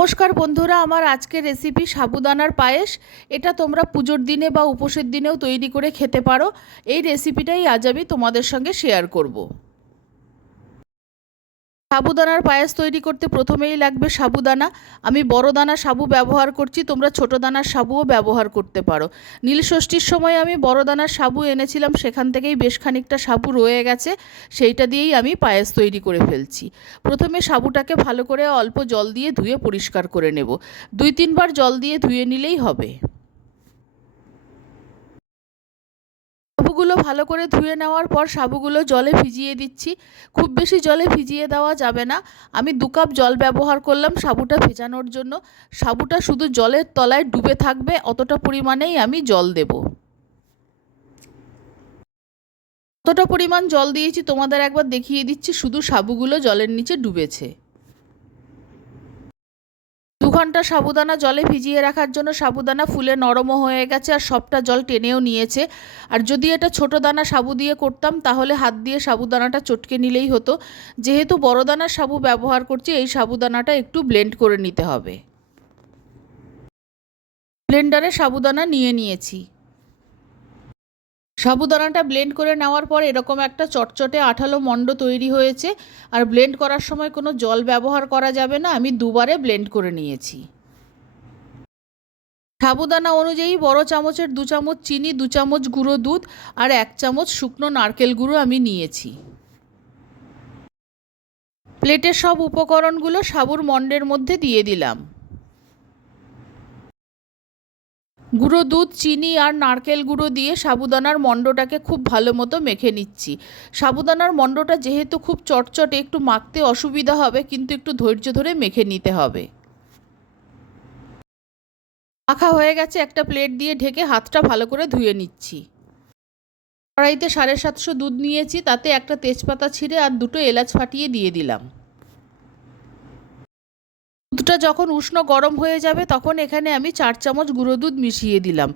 নমস্কার বন্ধুরা, আমার আজকের রেসিপি সাবুদানার পায়েস। এটা তোমরা পুজোর দিনে বা উপোসের দিনেও তৈরি করে খেতে পারো। এই রেসিপিটাই আজ আমি তোমাদের সঙ্গে শেয়ার করব। সাবুদানার পায়েস তৈরি করতে প্রথমেই লাগবে সাবুদানা। আমি বড় দানা সাবু ব্যবহার করছি, তোমরা ছোট দানার সাবুও ব্যবহার করতে পারো। নীলষষ্ঠীর সময় আমি বড় দানার সাবু এনেছিলাম, সেখান থেকেই বেশ খানিকটা সাবু রয়ে গেছে, সেইটা দিয়েই আমি পায়েস তৈরি করে ফেলছি। প্রথমে সাবুটাকে ভালো করে অল্প জল দিয়ে ধুয়ে পরিষ্কার করে নেব। 2-3 বার জল দিয়ে ধুয়ে নিলেই হবে। সাবুগুলো ভালো করে ধুয়ে নেওয়ার পর সাবুগুলো জলে ভিজিয়ে দিচ্ছি। খুব বেশি জলে ভিজিয়ে দেওয়া যাবে না। আমি 2 কাপ জল ব্যবহার করলাম সাবুটা ভেজানোর জন্য। সাবুটা শুধু জলের তলায় ডুবে থাকবে, অতটা পরিমাণেই আমি জল দেব। কতটা পরিমাণ জল দিয়েছি তোমাদের একবার দেখিয়ে দিচ্ছি। শুধু সাবুগুলো জলের নিচে ডুবেছে। 2 ঘন্টা সাবুদানা জলে ভিজিয়ে রাখার জন্য সাবুদানা ফুলে নরমও হয়ে গেছে আর সবটা জল টেনেও নিয়েছে। আর যদি এটা ছোট দানা সাবু দিয়ে করতাম তাহলে হাত দিয়ে সাবুদানাটা চটকে নিলেই হতো। যেহেতু বড় দানার সাবু ব্যবহার করছি, এই সাবুদানাটা একটু ব্লেন্ড করে নিতে হবে। ব্লেন্ডারে সাবুদানা নিয়ে নিয়েছি। সাবুদানাটা ব্লেন্ড করে নেওয়ার পর এরকম একটা চটচটে আঠালো মণ্ড তৈরি হয়েছে। আর ব্লেন্ড করার সময় কোনো জল ব্যবহার করা যাবে না, আমি 2 বারে ব্লেন্ড করে নিয়েছি। সাবুদানা অনুযায়ী বড় চামচের 2 চামচ চিনি, 2 চামচ গুঁড়ো দুধ আর 1 চামচ শুকনো নারকেল গুঁড়ো আমি নিয়েছি। প্লেটের সব উপকরণগুলো সাবুর মণ্ডের মধ্যে দিয়ে দিলাম। গুঁড়ো দুধ, চিনি আর নারকেল গুঁড়ো দিয়ে সাবুদানার মণ্ডটাকে খুব ভালো মতো মেখে নিচ্ছি। সাবুদানার মণ্ডটা যেহেতু খুব চটচটে, একটু মাখতে অসুবিধা হবে, কিন্তু একটু ধৈর্য ধরে মেখে নিতে হবে। মাখা হয়ে গেছে, একটা প্লেট দিয়ে ঢেকে হাতটা ভালো করে ধুয়ে নিচ্ছি। কড়াইতে 750 দুধ নিয়েছি, তাতে একটা তেজপাতা ছিঁড়ে আর 2টো এলাচ ফাটিয়ে দিয়ে দিলাম। দুধটা যখন উষ্ণ গরম হয়ে যাবে তখন এখানে আমি 4 চামচ গুঁড়ো দুধ মিশিয়ে দিলাম।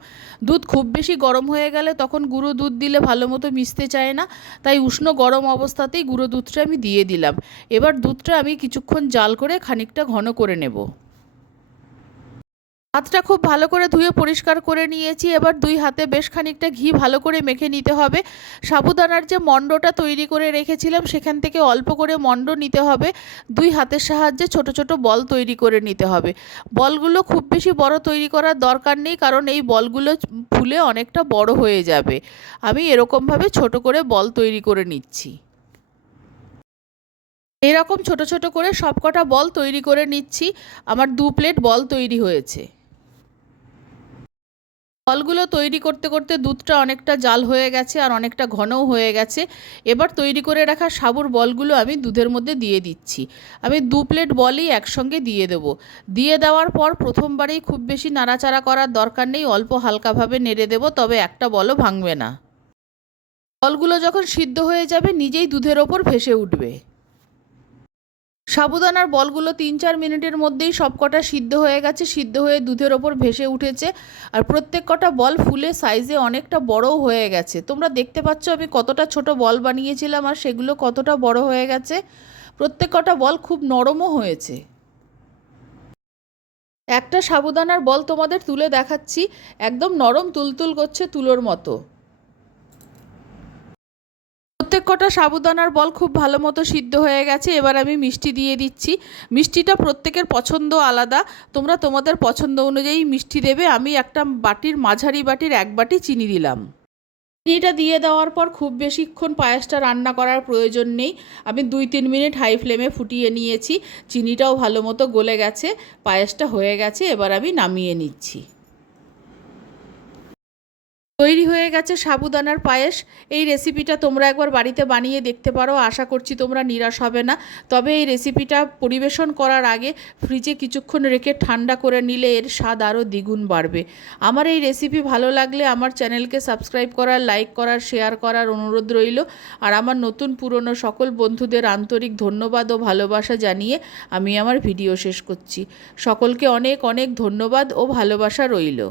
দুধ খুব বেশি গরম হয়ে গেলে তখন গুঁড়ো দুধ দিলে ভালো মতো মিশতে চায় না, তাই উষ্ণ গরম অবস্থাতেই গুঁড়ো দুধটা আমি দিয়ে দিলাম। এবার দুধটা আমি কিছুক্ষণ জাল করে খানিকটা ঘন করে নেব। হাতটা খুব ভালো করে ধুয়ে পরিষ্কার করে নিয়েছি। এবার 2 হাতে বেশ খানিকটা ঘি ভালো করে মেখে নিতে হবে। সাবুদানার যে মণ্ডটা তৈরি করে রেখেছিলাম সেখান থেকে অল্প করে মণ্ড নিতে হবে। 2 হাতের সাহায্যে ছোট ছোট বল তৈরি করে নিতে হবে। বলগুলো খুব বেশি বড় তৈরি করার দরকার নেই, কারণ এই বলগুলো ফুলে অনেকটা বড় হয়ে যাবে। আমি এরকমভাবে ছোট করে বল তৈরি করে নিচ্ছি। এরকম ছোট ছোট করে সবকটা বল তৈরি করে নিচ্ছি। আমার 2 প্লেট বল তৈরি হয়েছে। বলগুলো তৈরি করতে করতে দুধটা অনেকটা জাল হয়ে গেছে আর অনেকটা ঘনও হয়ে গেছে। এবার তৈরি করে রাখা সাবুর বলগুলো আমি দুধের মধ্যে দিয়ে দিচ্ছি। আমি 2 প্লেট বলই একসঙ্গে দিয়ে দেবো। দিয়ে দেওয়ার পর প্রথমবারেই খুব বেশি নাড়াচাড়া করার দরকার নেই, অল্প হালকাভাবে নেড়ে দেবো, তবে একটা বলও ভাঙবে না। বলগুলো যখন সিদ্ধ হয়ে যাবে নিজেই দুধের ওপর ভেসে উঠবে। সাবুদানার বলগুলো 3-4 মিনিটের মধ্যেই সবকটা সিদ্ধ হয়ে গেছে, সিদ্ধ হয়ে দুধের ওপর ভেসে উঠেছে। আর প্রত্যেক কটা বল ফুলে সাইজে অনেকটা বড়ও হয়ে গেছে। তোমরা দেখতে পাচ্ছ আমি কতটা ছোট বল বানিয়েছিলাম আর সেগুলো কতটা বড় হয়ে গেছে। প্রত্যেক কটা বল খুব নরমও হয়েছে। একটা সাবুদানার বল তোমাদের তুলে দেখাচ্ছি, একদম নরম তুলতুল করছে, তুলোর মতো। প্রত্যেক কটা সাবুদানার বল খুব ভালো মতো সিদ্ধ হয়ে গেছে। এবার আমি মিষ্টি দিয়ে দিচ্ছি। মিষ্টিটা প্রত্যেকের পছন্দ আলাদা, তোমরা তোমাদের পছন্দ অনুযায়ী মিষ্টি দেবে। আমি একটা বাটির, মাঝারি বাটির 1 বাটি চিনি দিলাম। চিনিটা দিয়ে দেওয়ার পর খুব বেশিক্ষণ পায়েসটা রান্না করার প্রয়োজন নেই। আমি 2-3 মিনিট হাই ফ্লেমে ফুটিয়ে নিয়েছি। চিনিটাও ভালো মতো গলে গেছে, পায়েসটা হয়ে গেছে। এবার আমি নামিয়ে নিচ্ছি। তৈরি হয়ে গেছে সাবুদানার পায়েস। এই রেসিপিটা তোমরা একবার বাড়িতে বানিয়ে দেখতে পারো, আশা করছি তোমরা নিরাশ হবে না। তবে এই রেসিপিটা পরিবেশন করার আগে ফ্রিজে কিছুক্ষণ রেখে ঠান্ডা করে নিলে এর স্বাদ আরও দ্বিগুণ বাড়বে। আমার এই রেসিপি ভালো লাগলে আমার চ্যানেলকে সাবস্ক্রাইব করার, লাইক করার, শেয়ার করার অনুরোধ রইল। আর আমার নতুন পুরনো সকল বন্ধুদের আন্তরিক ধন্যবাদ ও ভালোবাসা জানিয়ে আমি আমার ভিডিও শেষ করছি। সকলকে অনেক অনেক ধন্যবাদ ও ভালোবাসা রইল।